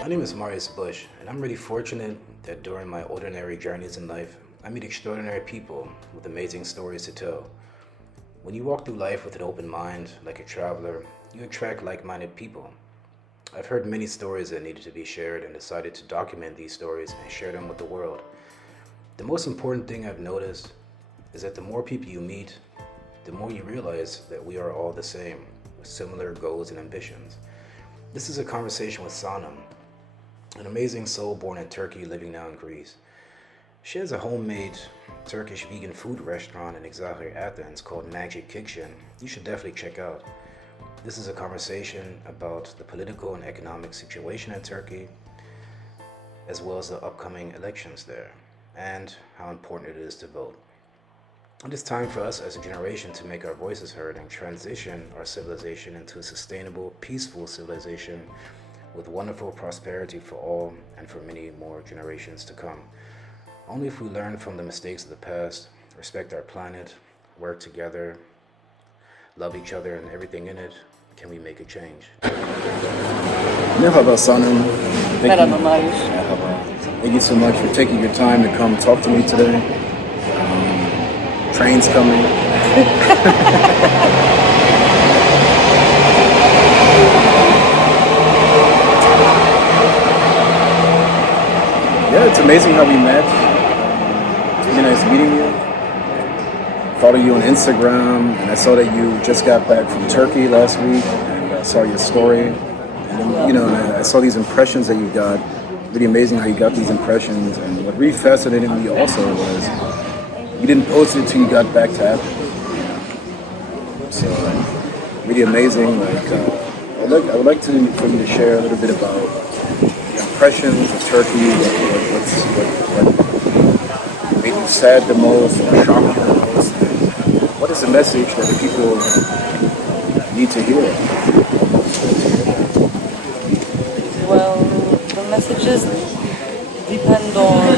My name is Marius Bush, and I'm really fortunate that during my ordinary journeys in life, I meet extraordinary people with amazing stories to tell. When you walk through life with an open mind, like a traveler, you attract like-minded people. I've heard many stories that needed to be shared and decided to document these stories and share them with the world. The most important thing I've noticed is that the more people you meet, the more you realize that we are all the same, with similar goals and ambitions. This is a conversation with Sanem, an amazing soul born in Turkey living now in Greece. She has a homemade Turkish vegan food restaurant in Exarchia, Athens called Magic Kitchen. You should definitely check out. This is a conversation about the political and economic situation in Turkey, as well as the upcoming elections there, and how important it is to vote. It is time for us as a generation to make our voices heard and transition our civilization into a sustainable, peaceful civilization with wonderful prosperity for all and for many more generations to come. Only if we learn from the mistakes of the past, respect our planet, work together, love each other and everything in it, can we make a change. Merhaba Sanem. Merhaba Marius. Thank you so much for taking your time to come talk to me today. Train's coming. Yeah, it's amazing how we met. It's really nice meeting you. Follow you on Instagram, and I saw that you just got back from Turkey last week, and I saw your story. And then, and I saw these impressions that you got. Really amazing how you got these impressions. And what really fascinated me also was you didn't post it until you got back to Africa. So really amazing. I would like for you to share a little bit about your impressions of Turkey. What made you sad the most, or shocked you the most? What is the message that the people need to hear? Well, the messages depend on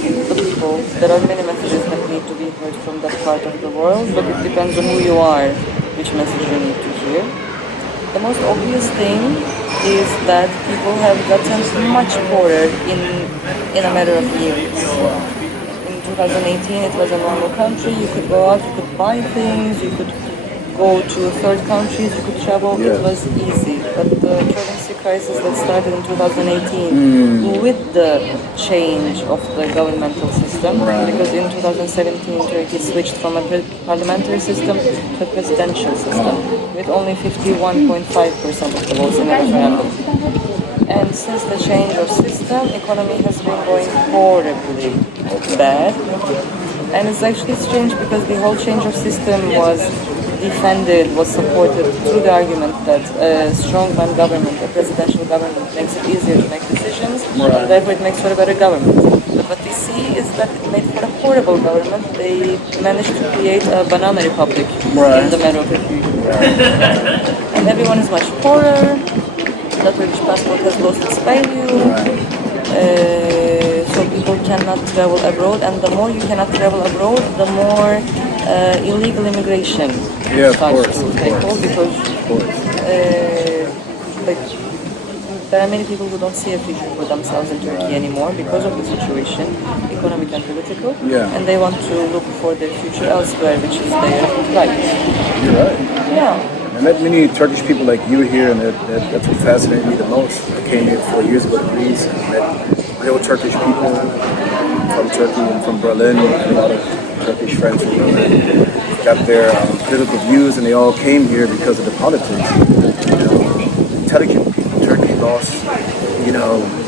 the people. There are many messages that need to be heard from that part of the world, but it depends on who you are, which message you need to hear. The most obvious thing is that people have gotten much poorer in a matter of years. In 2018, it was a normal country. You could go out, you could buy things, you could go to third countries, you could travel. Yeah. It was easy. But the currency crisis that started in 2018 with the change of the governmental system, because in 2017 Turkey switched from a parliamentary system to a presidential system with only 51.5% of the votes in the referendum. And since the change of system, economy has been going horribly bad. And it's actually strange because the whole change of system was defended, was supported through the argument that a strongman government, a presidential government, makes it easier to make decisions, and therefore it makes for a better government. But what we see is that it made for a horrible government. They managed to create a banana republic in the matter of a few years. And everyone is much poorer. The Turkish passport has lost its value. So people cannot travel abroad, and the more you cannot travel abroad, the more illegal immigration starts to take hold, because there are many people who don't see a future for themselves in Turkey anymore because of the situation, economic and political, and they want to look for their future elsewhere, which is their right. You're right. Yeah. I met many Turkish people like you here, and that's what fascinated me the most. I came here 4 years ago to Greece and met real Turkish people from Turkey and from Berlin. I had a lot of Turkish friends from Berlin. Got their political views, and they all came here because of the politics. Intelligent people. Turkey lost,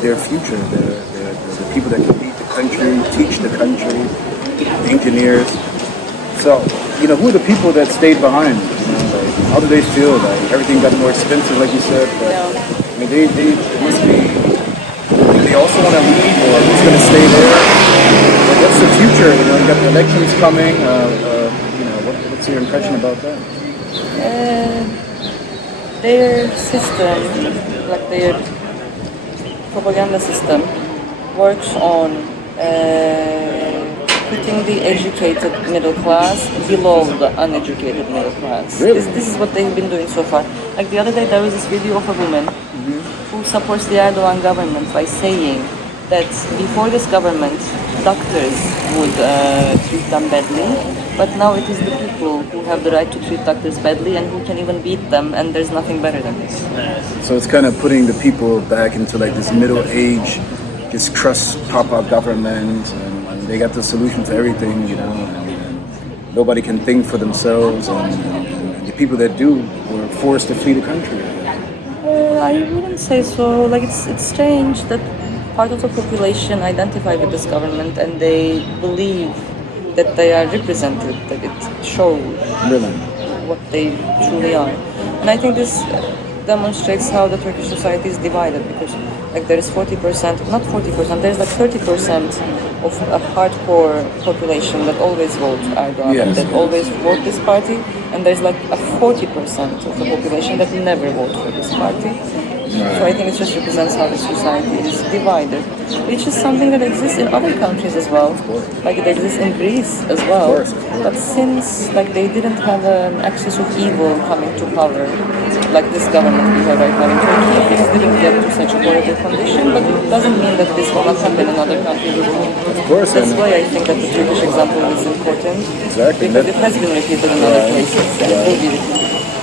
their future. The people that could lead the country, teach the country, engineers. So, who are the people that stayed behind? How do they feel? Like everything got more expensive, like you said. But, I mean, they must be. They also want to leave, or who's going to stay there? Like, what's the future? You got the elections coming. What's your impression about that? Their system, like their propaganda system, works on putting the educated middle class below the uneducated middle class. Really? This is what they've been doing so far. Like the other day, there was this video of a woman who supports the Erdogan government by saying that before this government, doctors would treat them badly, but now it is the people who have the right to treat doctors badly and who can even beat them, and there's nothing better than this. So it's kind of putting the people back into like this middle age, this trust pop-up government, and they got the solution to everything, you know, and nobody can think for themselves, and the people that do were forced to flee the country. I wouldn't say so. Like it's strange that part of the population identify with this government and they believe that they are represented, that it shows Really? what they truly are. And I think this demonstrates how the Turkish society is divided, because like there is 40%, not 40%, there's like 30% of a hardcore population that always vote Erdogan, Yes. that always vote this party, and there's like a 40% of the population that never vote for this party. So I think it just represents how the society is divided, which is something that exists in other countries as well. Like it exists in Greece as well. Of course. But since like they didn't have an axis of evil coming to power, like this government we have right now in Turkey, things didn't get to such a horrible condition. But it doesn't mean that this will not happen in other countries as well. Of course. That's and why I think that the Turkish example is important. Exactly. Because it has been repeated in other places and it will be repeated.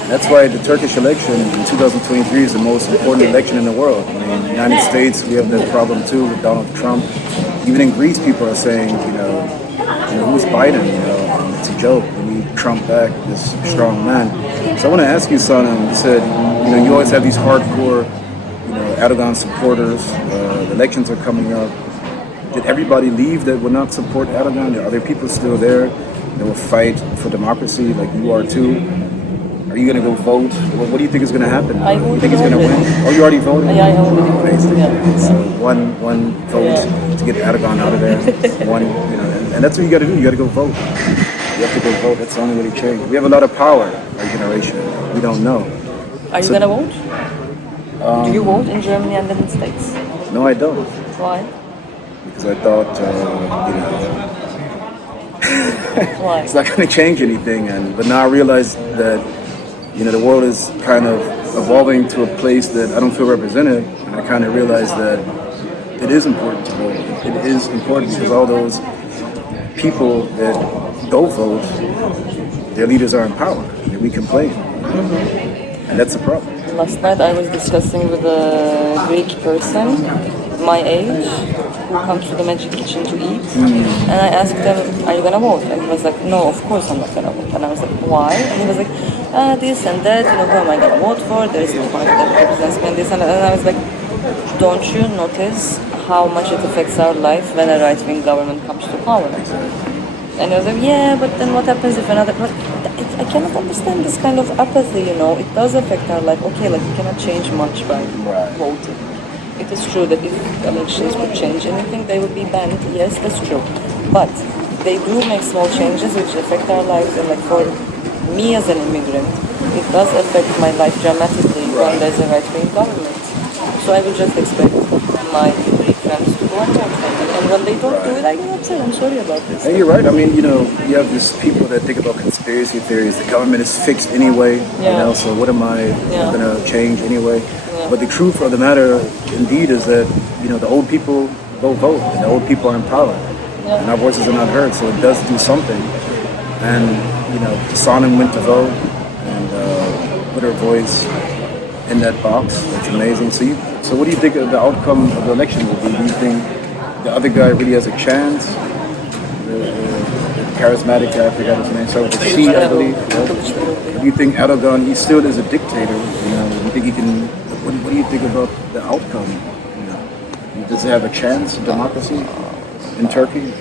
That's why the Turkish election in 2023 is the most important election in the world. I mean, in the United States, we have that problem too with Donald Trump. Even in Greece, people are saying, who's Biden? It's a joke. We need Trump back, this strong man. So I want to ask you, Sanem, you said, you always have these hardcore, Erdogan supporters. The elections are coming up. Did everybody leave that would not support Erdogan? Are there people still there that will fight for democracy like you are too? Are you going to go vote? What do you think is going to happen? I You voted think he's going to already. win? Oh, you already voted? Yeah, I already voted. Amazing. Yeah. So one vote to get Erdogan out of there. And that's what you got to do. You got to go vote. You have to go vote. That's the only way to change. We have a lot of power, our generation. We don't know. Are you gonna vote? Do you vote in Germany and in the States? No, I don't. Why? Because I thought, Why? it's not going to change anything. But now I realize that, the world is kind of evolving to a place that I don't feel represented. And I kind of realize that it is important to vote. It is important because all those people that don't vote, their leaders are in power. And we complain. And that's the problem. Last night I was discussing with a Greek person my age who comes to the Magic Kitchen to eat, and I asked him, "Are you gonna vote?" And he was like, "No, of course I'm not gonna vote." And I was like, "Why?" And he was like, "This and that. Who am I gonna vote for? There is no party that represents me and this and that." And I was like, "Don't you notice how much it affects our life when a right-wing government comes to power?" And he was like, "Yeah, but then what happens if another?" But I cannot understand this kind of apathy. It does affect our life. Okay, like you cannot change much by voting. It is true that if elections would change anything, they would be banned. Yes, that's true. But they do make small changes which affect our lives. And like for me as an immigrant, it does affect my life dramatically when there's a right-wing government. So I would just expect my Greek friends to go and vote for me. And when they don't do it, I get upset. I'm sorry about this. And you're right. I mean, you have these people that think about conspiracy theories. The government is fixed anyway. So what am I going to change anyway? But the truth of the matter, indeed, is that the old people go vote, and the old people are in power, and our voices are not heard. So it does do something. And Sanem went to vote and put her voice in that box. That's amazing. So what do you think of the outcome of the election will be? Do you think the other guy really has a chance? The charismatic guy, I forgot his name, so with the C, I believe. Do you think Erdogan, he still is a dictator? Do you think he can? What do you think about the outcome? Does it have a chance of democracy in Turkey?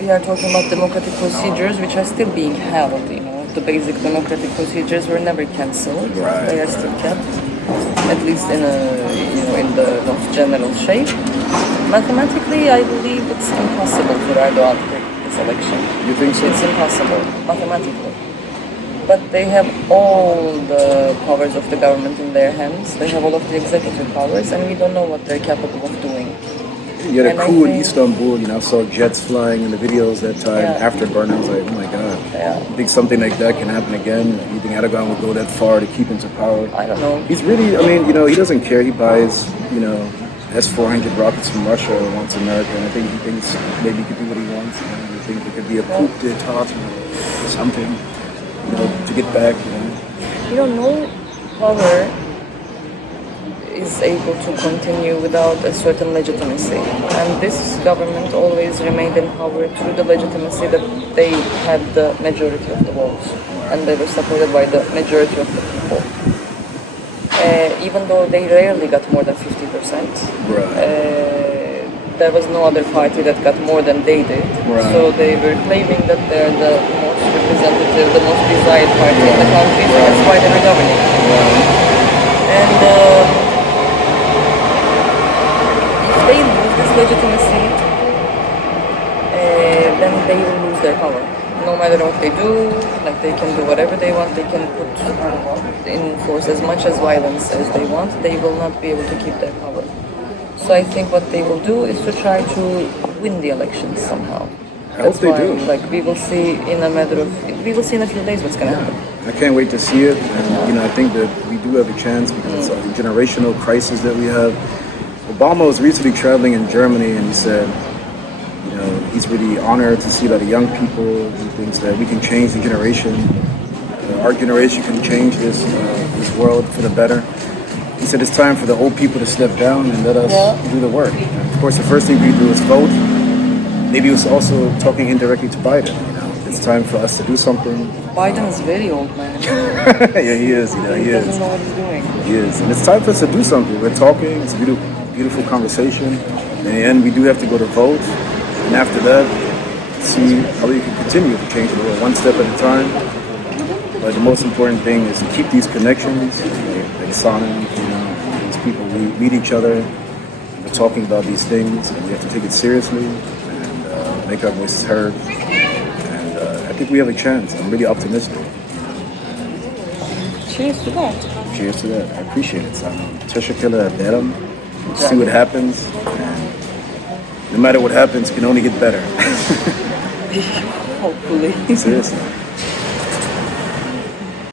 We are talking about democratic procedures which are still being held. The basic democratic procedures were never cancelled. Right. They are still kept, at least in the not general shape. Mathematically, I believe it's impossible for Erdogan to take this election. You think so? It's impossible, mathematically. But they have all the powers of the government in their hands. They have all of the executive powers, and we don't know what they're capable of doing. You had And a I coup in think- Istanbul, I saw jets flying in the videos that time Yeah. after burn. I was like, oh my God. Yeah. You think something like that can happen again? You think Erdogan would go that far to keep into power? I don't know. He's really, he doesn't care. He buys, S-400 rockets from Russia once America, and I think he thinks maybe he could do what he wants. I think there could be a coup d'etat or something, to get back, No power is able to continue without a certain legitimacy. And this government always remained in power through the legitimacy that they had the majority of the votes and they were supported by the majority of the people. Even though they rarely got more than 50%, there was no other party that got more than they did. Right. So they were claiming that they're the most representative, the most desired party in the country, so that's why they were governing. And if they lose this legitimacy, then they will lose their power. No matter what they do, like they can do whatever they want, they can put in force as much as violence as they want, they will not be able to keep their power. So I think what they will do is to try to win the elections somehow. I hope they do. Like we will see in a few days what's gonna happen. I can't wait to see it, and I think that we do have a chance because it's a generational crisis that we have. Obama was recently traveling in Germany, and he said, he's really honored to see a lot of young people. He thinks that we can change the generation. Our generation can change this world for the better. He said it's time for the old people to step down and let us do the work. And of course, the first thing we do is vote. Maybe he was also talking indirectly to Biden. It's time for us to do something. Biden is very old, man. Yeah, he is. He doesn't know what he's doing. He is, and it's time for us to do something. We're talking. It's a beautiful conversation. In the end, we do have to go to vote, and after that, see how we can continue to change the world one step at a time. But the most important thing is to keep these connections, like Sanem, these people, we meet each other, we're talking about these things, and we have to take it seriously and make our voices heard. And I think we have a chance. I'm really optimistic. Cheers to that. Cheers to that. I appreciate it, Sanem. Teşekkürler ederim. See what happens. And no matter what happens, it can only get better. Hopefully. Seriously.